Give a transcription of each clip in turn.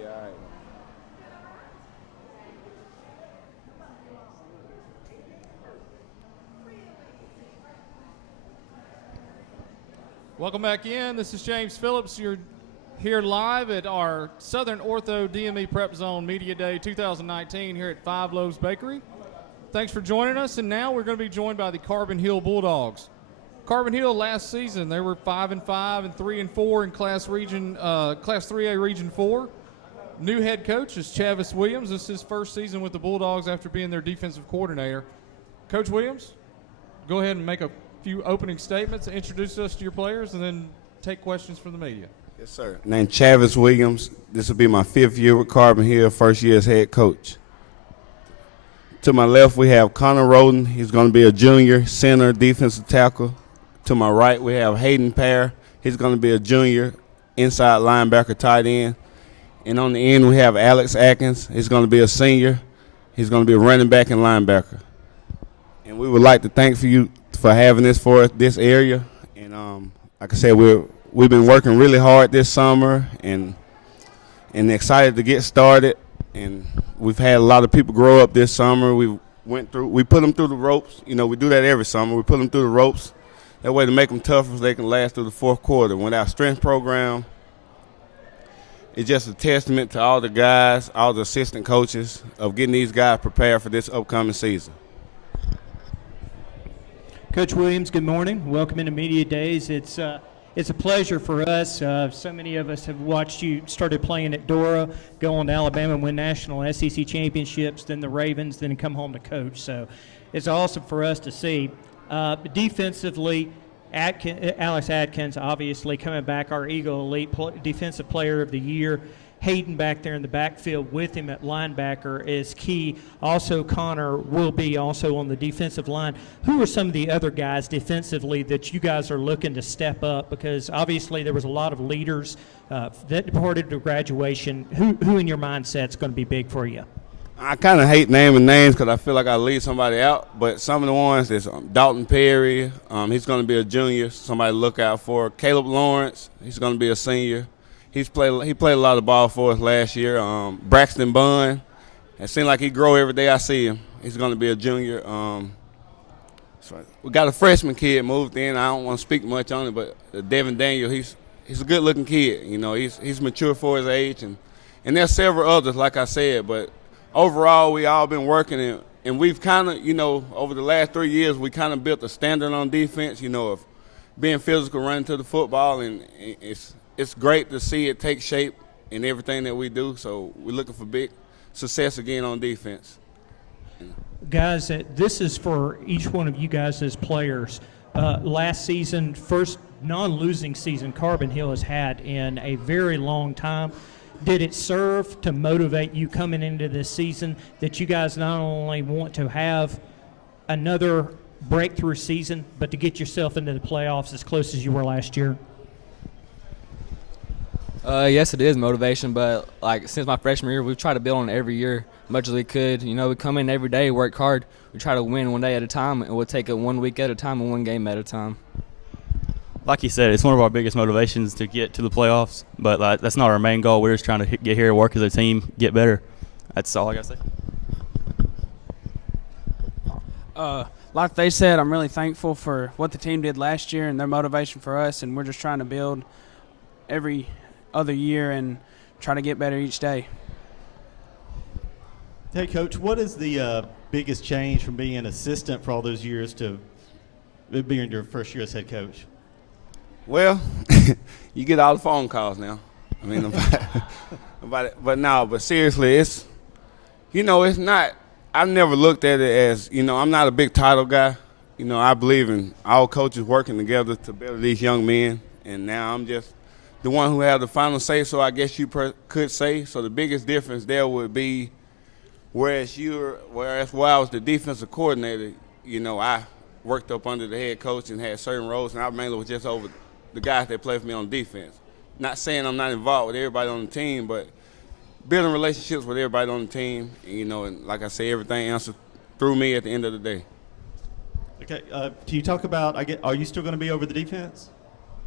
be all right. Welcome back in. This is James Phillips. You're here live at our Southern Ortho DME PrepZone Media Day 2019 here at Five Loaves Bakery. Thanks for joining us, and now we're going to be joined by the Carbon Hill Bulldogs. Carbon Hill last season, they were 5-5 and 3-4 in Class 3A Region 4. New head coach is Chavis Williams. This is his first season with the Bulldogs after being their defensive coordinator. Coach Williams, go ahead and make a few opening statements, introduce us to your players, and then take questions from the media. Yes, sir. Named Chavis Williams. This will be my 5th year with Carbon Hill, first year as head coach. To my left, we have Connor Roden. He's going to be a junior center defensive tackle. To my right, we have Hayden Pear. He's going to be a junior inside linebacker tight end. And on the end, we have Alex Atkins. He's going to be a senior. He's going to be a running back and linebacker. And we would like to thank you for having this for this area. And like I said, we've been working really hard this summer and excited to get started. And we've had a lot of people grow up this summer. We put them through the ropes. You know, we do that every summer. We put them through the ropes. That way to make them tougher so they can last through the fourth quarter. With our strength program, it's just a testament to all the guys, all the assistant coaches of getting these guys prepared for this upcoming season. Coach Williams, good morning. Welcome into Media Days. It's a pleasure for us. So many of us have watched you started playing at Dora, go on to Alabama and win national SEC championships, then the Ravens, then come home to coach. So it's awesome for us to see. Defensively, Alex Atkins, obviously, coming back, our Eagle Elite Defensive Player of the Year. Hayden back there in the backfield with him at linebacker is key. Also, Connor will be also on the defensive line. Who are some of the other guys defensively that you guys are looking to step up? Because obviously there was a lot of leaders that departed to graduation. Who in your mindset is going to be big for you? I kind of hate naming names because I feel like I leave somebody out, but some of the ones is Dalton Perry. He's going to be a junior, somebody to look out for. Caleb Lawrence, he's going to be a senior. He played a lot of ball for us last year. Braxton Bunn, it seems like he grow every day I see him. He's going to be a junior. We got a freshman kid moved in. I don't want to speak much on it, but Devin Daniel, he's a good-looking kid. You know, he's mature for his age, and there's several others, like I said. But overall, we all been working, and we've kind of, you know, over the last 3 years, we kind of built a standard on defense. You know, of being physical, running to the football, and it's great to see it take shape in everything that we do. So we're looking for big success again on defense. Guys, this is for each one of you guys as players. Last season, first non-losing season Carbon Hill has had in a very long time. Did it serve to motivate you coming into this season that you guys not only want to have another breakthrough season, but to get yourself into the playoffs as close as you were last year? Yes, it is motivation, but like since my freshman year, we've tried to build on it every year as much as we could. You know, we come in every day, work hard. We try to win one day at a time, and we'll take it 1 week at a time and one game at a time. Like you said, it's one of our biggest motivations to get to the playoffs, but that's not our main goal. We're just trying to get here, work as a team, get better. That's all I got to say. Like they said, I'm really thankful for what the team did last year and their motivation for us, and we're just trying to build every other year and try to get better each day. Hey, Coach, what is the biggest change from being an assistant for all those years to being your first year as head coach? Well, you get all the phone calls now. I mean, about it. But seriously, it's not. I've never looked at it as, I'm not a big title guy. I believe in all coaches working together to better these young men, and now I'm just the one who has the final say, so I guess you could say. So the biggest difference there would be, whereas while I was the defensive coordinator, I worked up under the head coach and had certain roles, and I mainly was just over the guys that play for me on defense. Not saying I'm not involved with everybody on the team, but building relationships with everybody on the team, and like I say, everything answered through me at the end of the day. Okay, can you talk about, are you still going to be over the defense?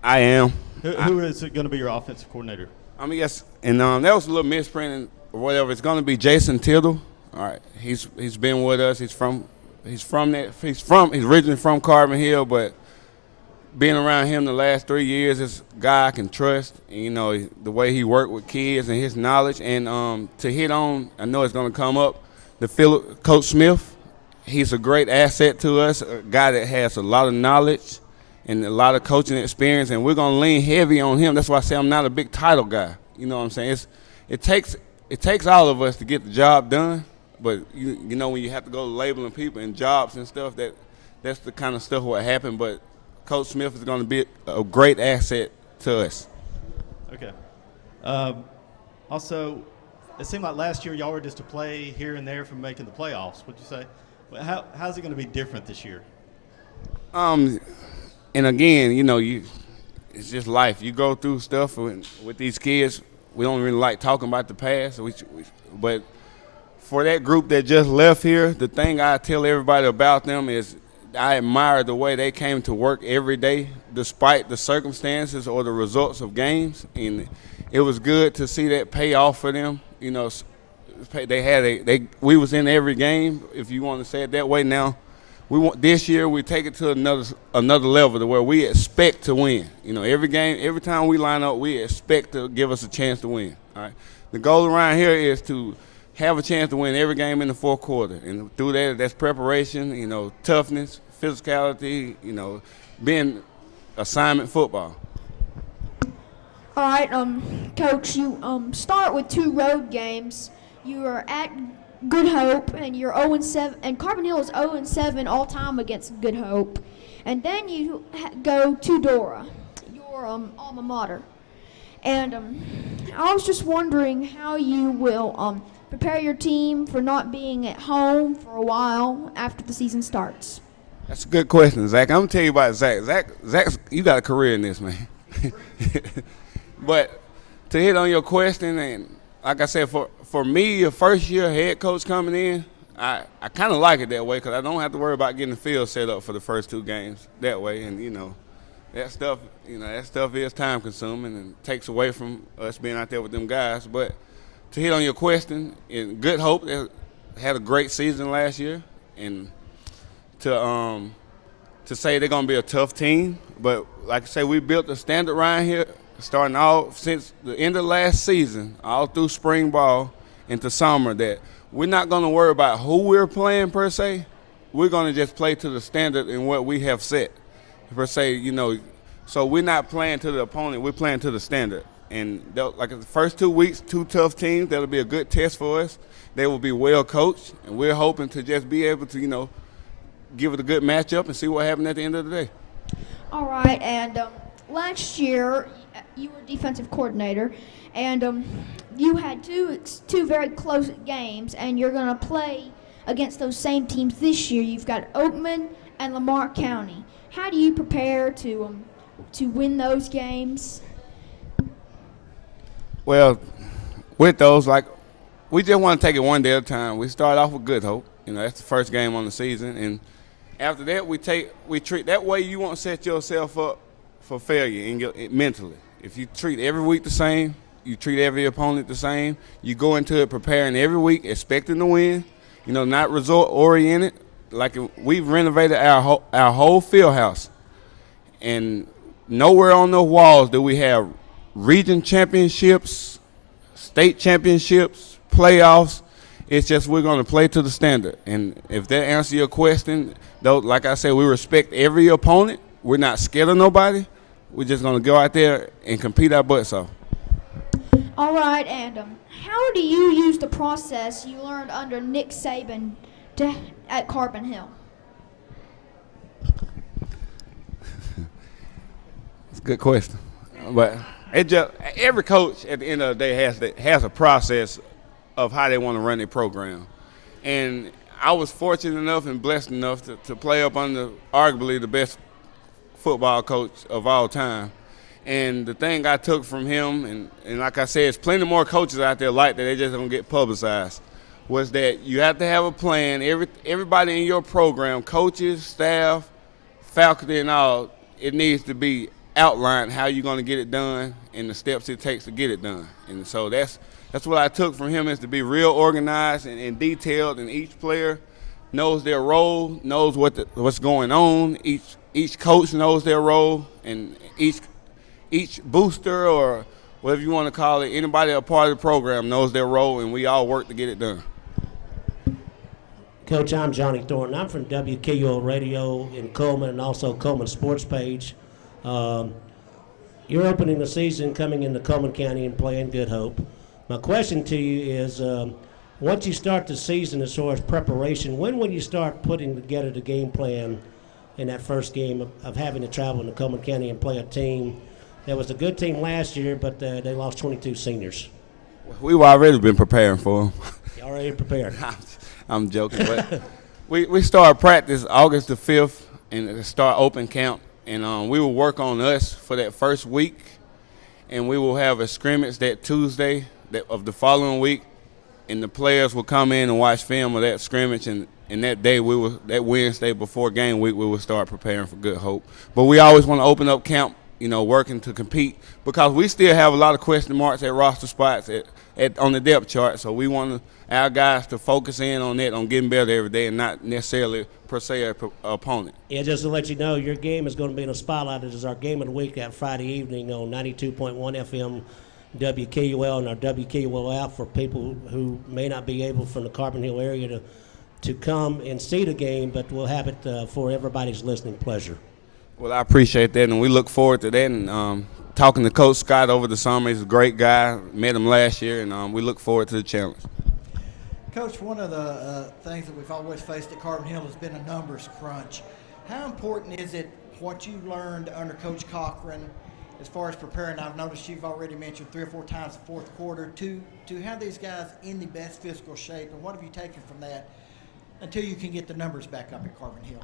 I am. Who is going to be your offensive coordinator? Yes, and that was a little misprinting or whatever. It's going to be Jason Tittle. All right, he's been with us. He's originally from Carbon Hill, but being around him the last 3 years, is a guy I can trust. And, you know, the way he worked with kids and his knowledge. And to hit on, I know it's going to come up, Coach Smith. He's a great asset to us, a guy that has a lot of knowledge and a lot of coaching experience, and we're going to lean heavy on him. That's why I say I'm not a big title guy. You know what I'm saying? It takes all of us to get the job done, but you know when you have to go labeling people and jobs and stuff, that's the kind of stuff what happened. But Coach Smith is going to be a great asset to us. Okay. Also, it seemed like last year y'all were just a play here and there from making the playoffs. Would you say? How's it going to be different this year? And again, you know, it's just life. You go through stuff with these kids. We don't really like talking about the past, but for that group that just left here, the thing I tell everybody about them is I admire the way they came to work every day despite the circumstances or the results of games, and it was good to see that pay off for them. You know, we was in every game, if you want to say it that way. Now, this year we take it to another level to where we expect to win. You know, every game, every time we line up, we expect to give us a chance to win. All right. The goal around here is to have a chance to win every game in the fourth quarter, and through that's preparation. You know, toughness, physicality. You know, being assignment football. All right, Coach, you start with 2 road games. You are at Good Hope, and you're 0-7, and Carbon Hill is 0-7 all time against Good Hope, and then you go to Dora, your alma mater, and I was just wondering how you will prepare your team for not being at home for a while after the season starts. That's a good question, Zach. I'm gonna tell you about Zach. Zach, you got a career in this, man. But to hit on your question, and like I said, for me, a first-year head coach coming in, I kind of like it that way because I don't have to worry about getting the field set up for the first 2 games that way. And, you know, that stuff is time-consuming and takes away from us being out there with them guys. But to hit on your question, in Good Hope, they had a great season last year. And to say they're going to be a tough team, but like I say, we built a standard around here starting off since the end of last season, all through spring ball into summer, that we're not going to worry about who we're playing per se. We're going to just play to the standard and what we have set per se, you know. So we're not playing to the opponent, we're playing to the standard. And like the first 2 weeks, 2 tough teams, that'll be a good test for us. They will be well coached, and we're hoping to just be able to, you know, give it a good matchup and see what happens at the end of the day. All right, and last year you were defensive coordinator, and you had two very close games, and you're going to play against those same teams this year. You've got Oakman and Lamar County. How do you prepare to win those games? Well, with those, like, we just want to take it one day at a time. We start off with Good Hope. You know, that's the first game on the season, and after that, we treat that way. You won't set yourself up for failure mentally. If you treat every week the same, you treat every opponent the same. You go into it preparing every week, expecting to win. You know, not result oriented. Like we've renovated our whole field house, and nowhere on the walls do we have region championships, state championships, playoffs. It's just we're going to play to the standard. And if that answers your question, though, like I said, we respect every opponent. We're not scared of nobody. We're just going to go out there and compete our butts off. All right, and how do you use the process you learned under Nick Saban at Carbon Hill? It's a good question. But every coach at the end of the day has a process of how they want to run their program. And I was fortunate enough and blessed enough to play up under arguably the best football coach of all time. And the thing I took from him, and like I said, there's plenty more coaches out there like that, they just don't get publicized, was that you have to have a plan. Everybody in your program, coaches, staff, faculty, and all, it needs to be outline how you're going to get it done and the steps it takes to get it done. And so that's what I took from him, is to be real organized and detailed, and each player knows their role, knows what's going on. Each coach knows their role, and each booster, or whatever you want to call it, anybody a part of the program knows their role, and we all work to get it done. Coach, I'm Johnny Thornton. I'm from WKUL Radio in Coleman and also Coleman Sports Page. You're opening the season coming into Coleman County and playing Good Hope. My question to you is, once you start the season as far as preparation, when will you start putting together the game plan in that first game of having to travel into Coleman County and play a team that was a good team last year, but they lost 22 seniors? We've already been preparing for them. You already prepared. I'm joking, but we start practice August the 5th and start open camp, and we will work on us for that first week, and we will have a scrimmage that Tuesday of the following week, and the players will come in and watch film of that scrimmage, and that day that Wednesday before game week, we will start preparing for Good Hope. But we always want to open up camp, working to compete, because we still have a lot of question marks at roster spots on the depth chart. So we want our guys to focus in on that, on getting better every day, and not necessarily per se an opponent. Yeah, just to let you know, your game is going to be in the spotlight. It is our game of the week that Friday evening on 92.1 FM WKUL and our WKUL app for people who may not be able from the Carbon Hill area to come and see the game, but we'll have it for everybody's listening pleasure. Well, I appreciate that, and we look forward to that. And talking to Coach Scott over the summer, he's a great guy. Met him last year, and we look forward to the challenge. Coach, one of the things that we've always faced at Carbon Hill has been a numbers crunch. How important is it what you learned under Coach Cochran as far as preparing? I've noticed you've already mentioned 3 or 4 times the fourth quarter to have these guys in the best physical shape, and what have you taken from that until you can get the numbers back up at Carbon Hill?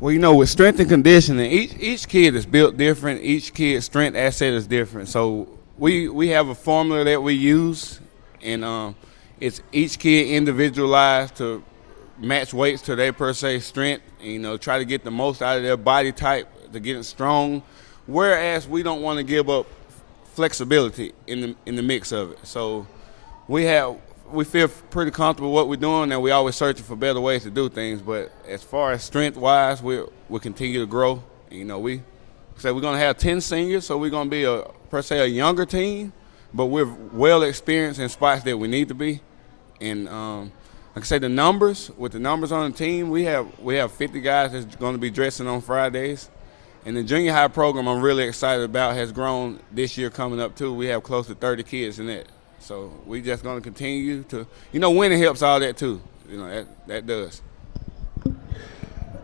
Well, with strength and conditioning, each kid is built different. Each kid's strength asset is different. So we have a formula that we use, and it's each kid individualized to match weights to their per se strength, and, try to get the most out of their body type to get it strong, whereas we don't want to give up flexibility in the mix of it. So we feel pretty comfortable with what we're doing, and we're always searching for better ways to do things. But as far as strength-wise, we'll continue to grow. We say we're going to have 10 seniors, so we're going to be a younger team, but we're well experienced in spots that we need to be. And like I say, the numbers on the team, we have 50 guys that's going to be dressing on Fridays. And the junior high program I'm really excited about has grown this year coming up too. We have close to 30 kids in that. So we just going to continue to, winning helps all that too. That does.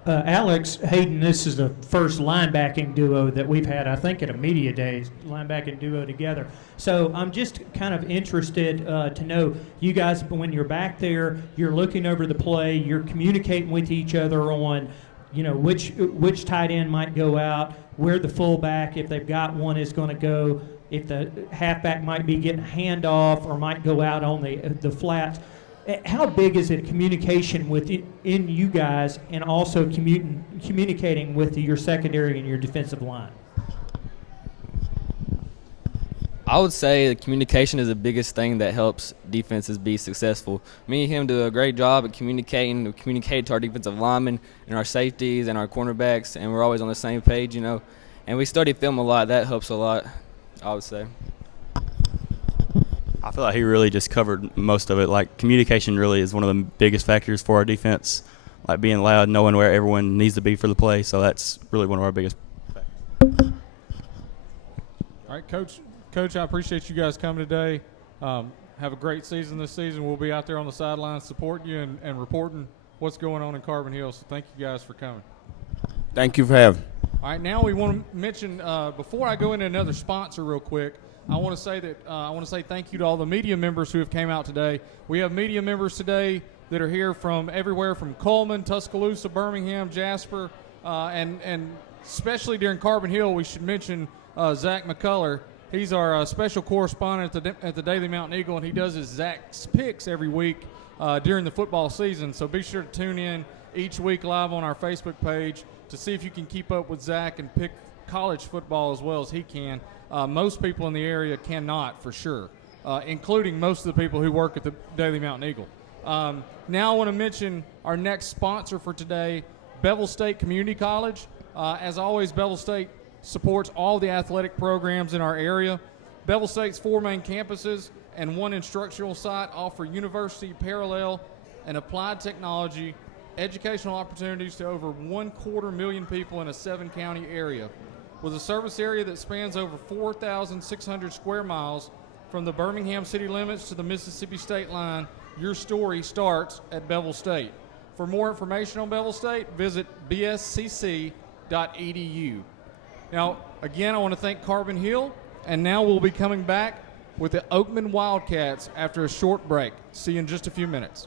Alex Hayden, this is the first linebacking duo that we've had, I think, at a media day, linebacking duo together. So I'm just kind of interested to know, you guys, when you're back there, you're looking over the play, you're communicating with each other on, which tight end might go out, where the fullback, if they've got one, is going to go, if the halfback might be getting a handoff or might go out on the flats. How big is it communication in you guys, and also communicating with your secondary and your defensive line? I would say the communication is the biggest thing that helps defenses be successful. Me and him do a great job at communicating. We communicate to our defensive linemen and our safeties and our cornerbacks, and we're always on the same page, And we study film a lot. That helps a lot, I would say. I feel like he really just covered most of it. Like, communication really is one of the biggest factors for our defense. Like, being loud, knowing where everyone needs to be for the play. So that's really one of our biggest factors. All right, Coach, I appreciate you guys coming today. Have a great season this season. We'll be out there on the sidelines supporting you and reporting what's going on in Carbon Hill. So thank you guys for coming. Thank you for having me. All right, now we want to mention, before I go into another sponsor real quick, I want to say thank you to all the media members who have came out today. We have media members today that are here from everywhere, from Coleman, Tuscaloosa, Birmingham, Jasper, and especially during Carbon Hill, we should mention Zach McCullough. He's our special correspondent at the Daily Mountain Eagle, and he does his Zach's Picks every week during the football season. So be sure to tune in each week live on our Facebook page to see if you can keep up with Zach and pick college football as well as he can. Most people in the area cannot, for sure, including most of the people who work at the Daily Mountain Eagle. Now I want to mention our next sponsor for today, Bevill State Community College. As always, Bevill State supports all the athletic programs in our area. Bevill State's 4 main campuses and 1 instructional site offer university parallel and applied technology educational opportunities to over 250,000 people in a 7-county area. With a service area that spans over 4,600 square miles from the Birmingham city limits to the Mississippi state line, your story starts at Bevill State. For more information on Bevill State, visit bscc.edu. Now, again, I want to thank Carbon Hill, and now we'll be coming back with the Oakman Wildcats after a short break. See you in just a few minutes.